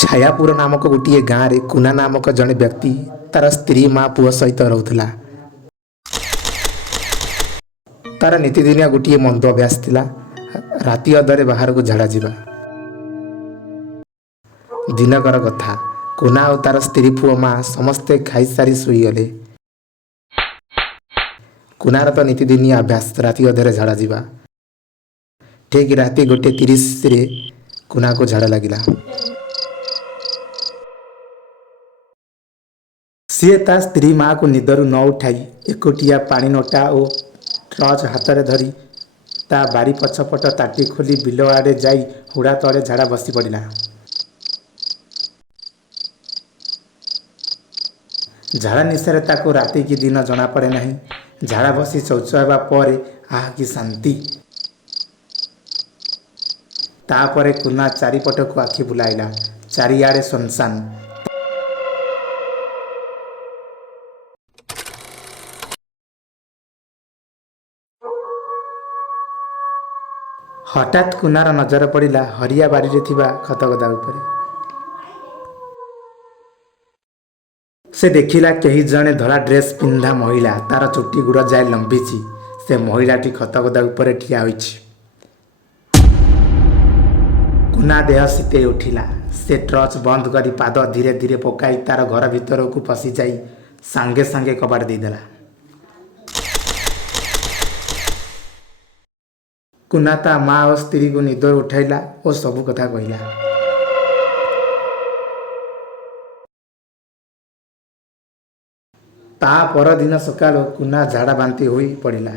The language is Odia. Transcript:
ଛାୟାପୁର ନାମକ ଗୋଟିଏ ଗାଁରେ କୁନା ନାମକ ଜଣେ ବ୍ୟକ୍ତି ତାର ସ୍ତ୍ରୀ ମା ପୁଅ ସହିତ ରହୁଥିଲା। ତାର ନୀତିଦିନିଆ ଗୋଟିଏ ମନ୍ଦ ଅଭ୍ୟାସ ଥିଲା, ରାତି ଅଧରେ ବାହାରକୁ ଝାଡ଼ା ଯିବା। ଦିନକର କଥା, କୁନା ଆଉ ତାର ସ୍ତ୍ରୀ ପୁଅ ମା ସମସ୍ତେ ଖାଇସାରି ଶୋଇଗଲେ। କୁନାର ତ ନୀତିଦିନିଆ ଅଭ୍ୟାସ ରାତି ଅଧରେ ଝାଡ଼ା ଯିବା। ଠିକ୍ ରାତି 1:30ରେ କୁନାକୁ ଝାଡ଼ା ଲାଗିଲା। ସିଏ ତା ସ୍ତ୍ରୀ ମାଆକୁ ନିଦରୁ ନ ଉଠାଇ ଏକୁଟିଆ ପାଣି ନୋଟା ଓ ଟର୍ଚ୍ଚ ହାତରେ ଧରି ତା ବାଡ଼ି ପଛପଟ ତାଟି ଖୋଲି ବିଲ ଆଡ଼େ ଯାଇ ହୁଡ଼ା ତଳେ ଝାଡ଼ା ବସି ପଡ଼ିଲା। ଝାଡ଼ା ନିଶାରେ ତାକୁ ରାତି କି ଦିନ ଜଣାପଡ଼େ ନାହିଁ। ଝାଡ଼ା ବସି ଶୌଚ ହେବା ପରେ ଆହା କି ଶାନ୍ତି! ତାପରେ କୁନା ଚାରିପଟକୁ ଆଖି ବୁଲାଇଲା। ଚାରିଆଡ଼େ ଶୂନଶାନ। ହଠାତ୍ କୁନାର ନଜର ପଡ଼ିଲା ହରିଆ ବାଡ଼ିରେ ଥିବା ଖତଗଦା ଉପରେ। ସେ ଦେଖିଲା କେହି ଜଣେ ଧଳା ଡ୍ରେସ୍ ପିନ୍ଧା ମହିଳା, ତାର ଚୁଟି ଗୁଡ଼ ଯାଏ ଲମ୍ବିଛି। ସେ ମହିଳାଟି ଖତଗଦା ଉପରେ ଠିଆ ହୋଇଛି। କୁନା ଦେହ ଶୀତେଇ ଉଠିଲା। ସେ ଟର୍ଚ୍ଚ ବନ୍ଦ କରି ପାଦ ଧୀରେ ଧୀରେ ପକାଇ ତାର ଘର ଭିତରକୁ ପଶିଯାଇ ସାଙ୍ଗେ ସାଙ୍ଗେ କବାଟ ଦେଇଦେଲା। କୁନା ତା ମା ଓ ସ୍ତ୍ରୀକୁ ନିଦରୁ ଉଠାଇଲା ଓ ସବୁ କଥା କହିଲା। ତା ପରଦିନ ସକାଳୁ କୁନା ଝାଡ଼ା ବାନ୍ତି ହୋଇ ପଡ଼ିଲା।